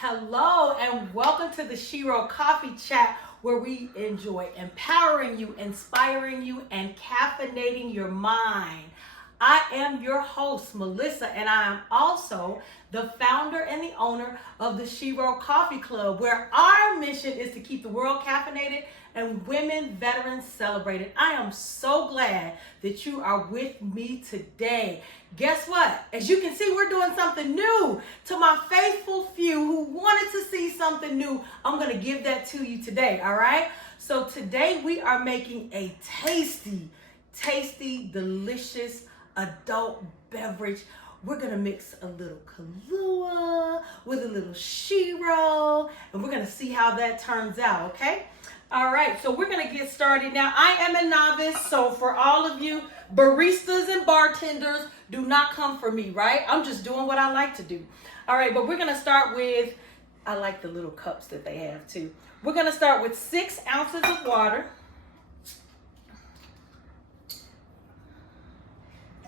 Hello and welcome to the Shero Coffee Chat, where we enjoy empowering you, inspiring you, and caffeinating your mind. I am your host, Melissa, and I am also the founder and the owner of the Shero Coffee Club, where our mission is to keep the world caffeinated and women veterans celebrated. I am so glad that you are with me today. Guess what? As you can see, we're doing something new. To my faithful few who wanted to see something new, I'm going to give that to you today, all right? So today we are making a tasty, delicious adult beverage. We're gonna mix a little Kahlua with a little Shero, and we're gonna see how that turns out, okay? All right, so we're gonna get started now. I am a novice, so for all of you baristas and bartenders, do not come for me, right? I'm just doing what I like to do. All right, but we're gonna start with, I like the little cups that they have too. We're gonna start with 6 ounces of water.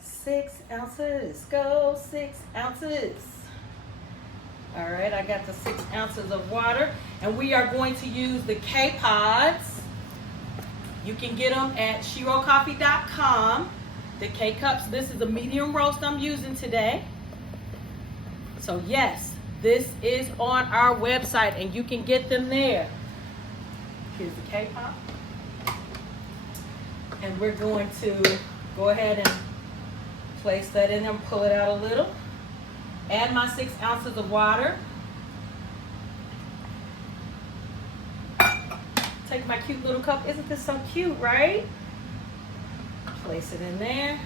6 ounces, go 6 ounces. All right, I got the 6 ounces of water, and we are going to use the K-Pods. You can get them at sherocoffee.com. The K-Cups, this is a medium roast I'm using today. So yes, this is on our website, and you can get them there. Here's the K-Pod. And we're going to go ahead and place that in and pull it out a little. Add my 6 ounces of water. Take my cute little cup. Isn't this so cute, right? Place it in there.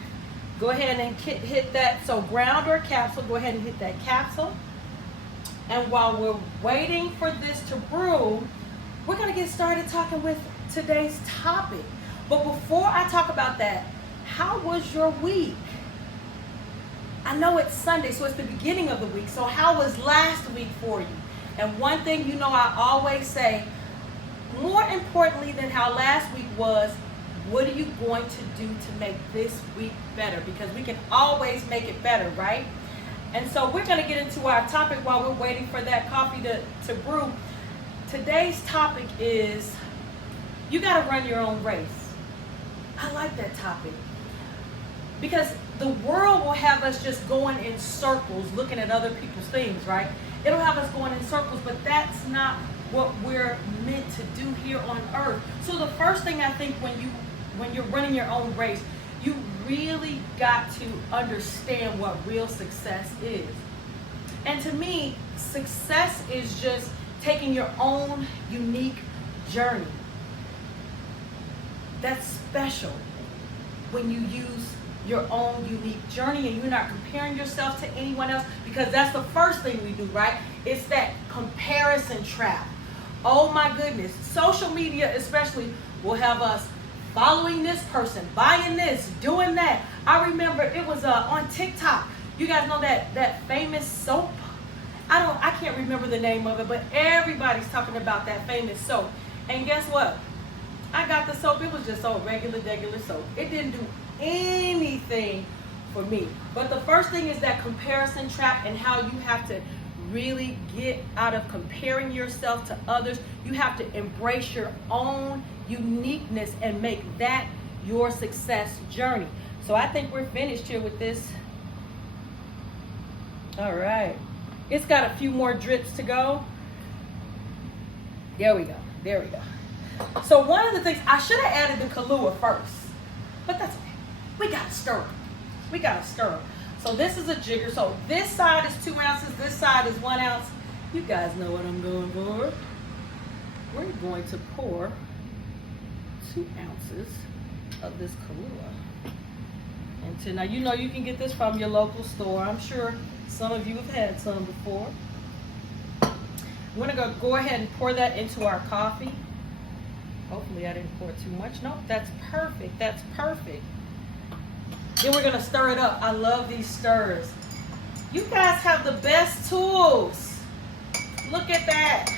Go ahead and hit that. So ground or capsule, go ahead and hit that capsule. And while we're waiting for this to brew, we're going to get started talking with today's topic. But before I talk about that, how was your week? I know it's Sunday, so it's the beginning of the week. So how was last week for you? And one thing you know I always say, more importantly than how last week was, what are you going to do to make this week better? Because we can always make it better, right? And so we're going to get into our topic while we're waiting for that coffee to brew. Today's topic is, you got to run your own race. I like that topic. Because the world will have us just going in circles looking at other people's things, right? It'll have us going in circles, but that's not what we're meant to do here on earth. So the first thing I think when you're running your own race, you really got to understand what real success is. And to me, success is just taking your own unique journey. That's special when you use your own unique journey and you're not comparing yourself to anyone else, because that's the first thing we do, right? It's that comparison trap. Oh my goodness. Social media especially will have us following this person, buying this, doing that. I remember it was on TikTok. You guys know that famous soap? I can't remember the name of it, but everybody's talking about that famous soap. And guess what? I got the soap. It was just so regular soap. It didn't do anything for me. But the first thing is that comparison trap, and how you have to really get out of comparing yourself to others. You have to embrace your own uniqueness and make that your success journey. So I think we're finished here with this. All right. It's got a few more drips to go. There we go. So one of the things, I should have added the Kahlua first, but that's okay. We gotta stir them. So this is a jigger. So this side is 2 ounces, this side is 1 ounce. You guys know what I'm going for. We're going to pour 2 ounces of this Kahlua into, now you know you can get this from your local store. I'm sure some of you have had some before. We're gonna go ahead and pour that into our coffee. Hopefully I didn't pour too much. Nope, that's perfect. Then we're gonna stir it up. I love these stirs. You guys have the best tools. Look at that.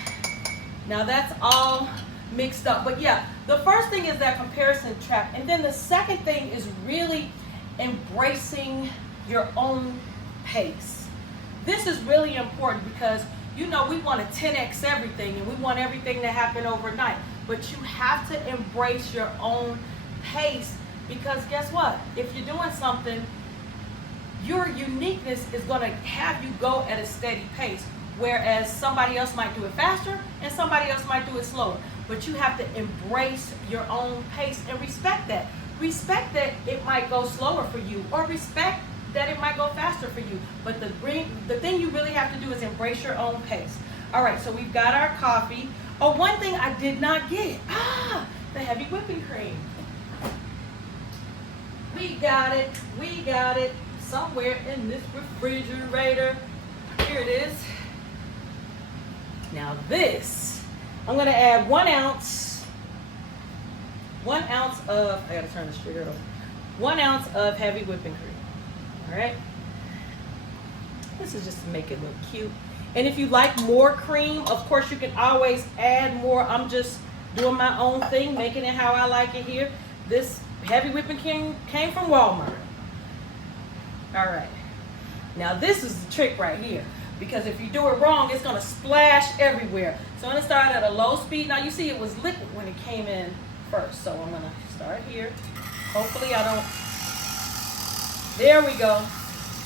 Now that's all mixed up. But yeah, the first thing is that comparison trap. And then the second thing is really embracing your own pace. This is really important because you know, we want to 10x everything and we want everything to happen overnight. But you have to embrace your own pace, because guess what? If you're doing something, your uniqueness is going to have you go at a steady pace, whereas somebody else might do it faster and somebody else might do it slower. But you have to embrace your own pace and respect that. Respect that it might go slower for you, or respect that it might go faster for you. But the thing you really have to do is embrace your own pace. All right, so we've got our coffee. Oh, one thing I did not get, the heavy whipping cream. We got it somewhere in this refrigerator. Here it is. Now this, I'm gonna add 1 ounce of, I gotta turn the sugar off. 1 ounce of heavy whipping cream. All right. This is just to make it look cute. And if you like more cream, of course you can always add more. I'm just doing my own thing, making it how I like it here. This heavy whipping cream came from Walmart. All right. Now this is the trick right here, because if you do it wrong, it's gonna splash everywhere. So I'm gonna start at a low speed. Now you see it was liquid when it came in first. So I'm gonna start here. Hopefully I don't, there we go.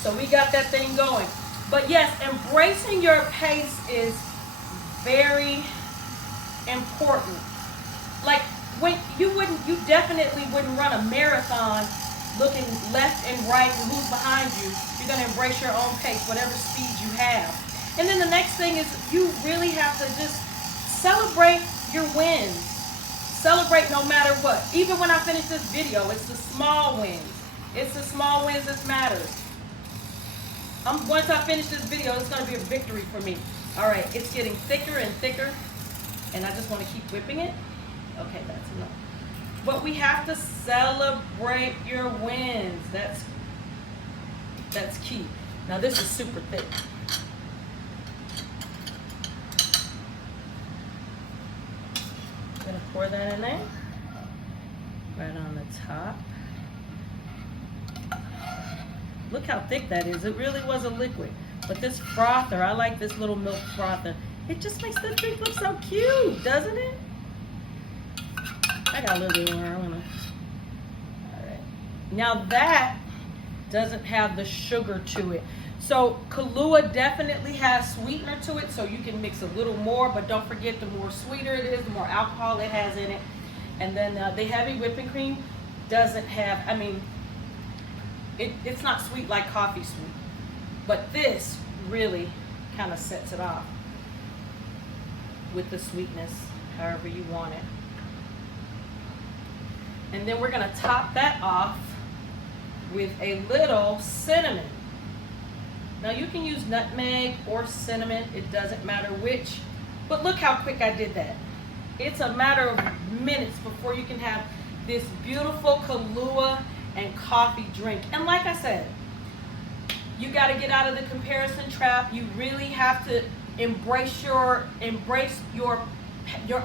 So we got that thing going. But yes, embracing your pace is very important. Like when you definitely wouldn't run a marathon looking left and right and who's behind you. You're gonna embrace your own pace, whatever speed you have. And then the next thing is you really have to just celebrate your wins. Celebrate no matter what. Even when I finish this video, it's the small wins. It's the small wins that matters. Once I finish this video, it's going to be a victory for me. All right, it's getting thicker and thicker, and I just want to keep whipping it. Okay, that's enough. But we have to celebrate your wins. That's key. Now this is super thick. I'm going to pour that in there, right on the top. Look how thick that is. It really was a liquid. But this frother, I like this little milk frother. It just makes the drink look so cute, doesn't it? I got a little bit more. All right. Now that doesn't have the sugar to it. So Kahlua definitely has sweetener to it, so you can mix a little more, but don't forget, the more sweeter it is, the more alcohol it has in it. And then the heavy whipping cream doesn't have, I mean, it's not sweet like coffee sweet, but this really kind of sets it off with the sweetness, however you want it. And then we're gonna top that off with a little cinnamon. Now you can use nutmeg or cinnamon, it doesn't matter which, but look how quick I did that. It's a matter of minutes before you can have this beautiful Kahlua and coffee drink. And like I said, you got to get out of the comparison trap. You really have to embrace your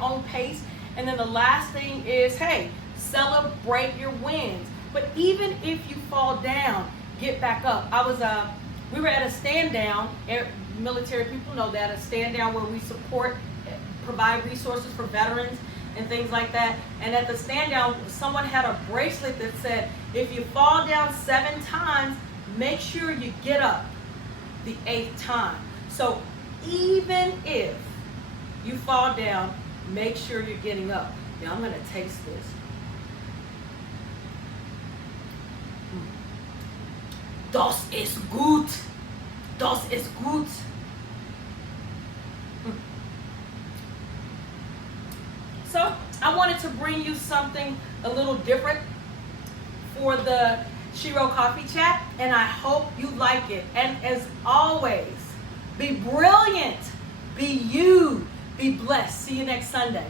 own pace. And then the last thing is, hey, celebrate your wins. But even if you fall down, get back up. We were at a stand down. Military people know that, a stand down where we provide resources for veterans and things like that. And at the stand down, someone had a bracelet that said, if you fall down 7 times, make sure you get up the 8th time. So even if you fall down, make sure you're getting up. Now I'm gonna taste this. Das ist gut. Das ist gut. So I wanted to bring you something a little different for the Shero Coffee Chat, and I hope you like it. And as always, be brilliant, be you, be blessed. See you next Sunday.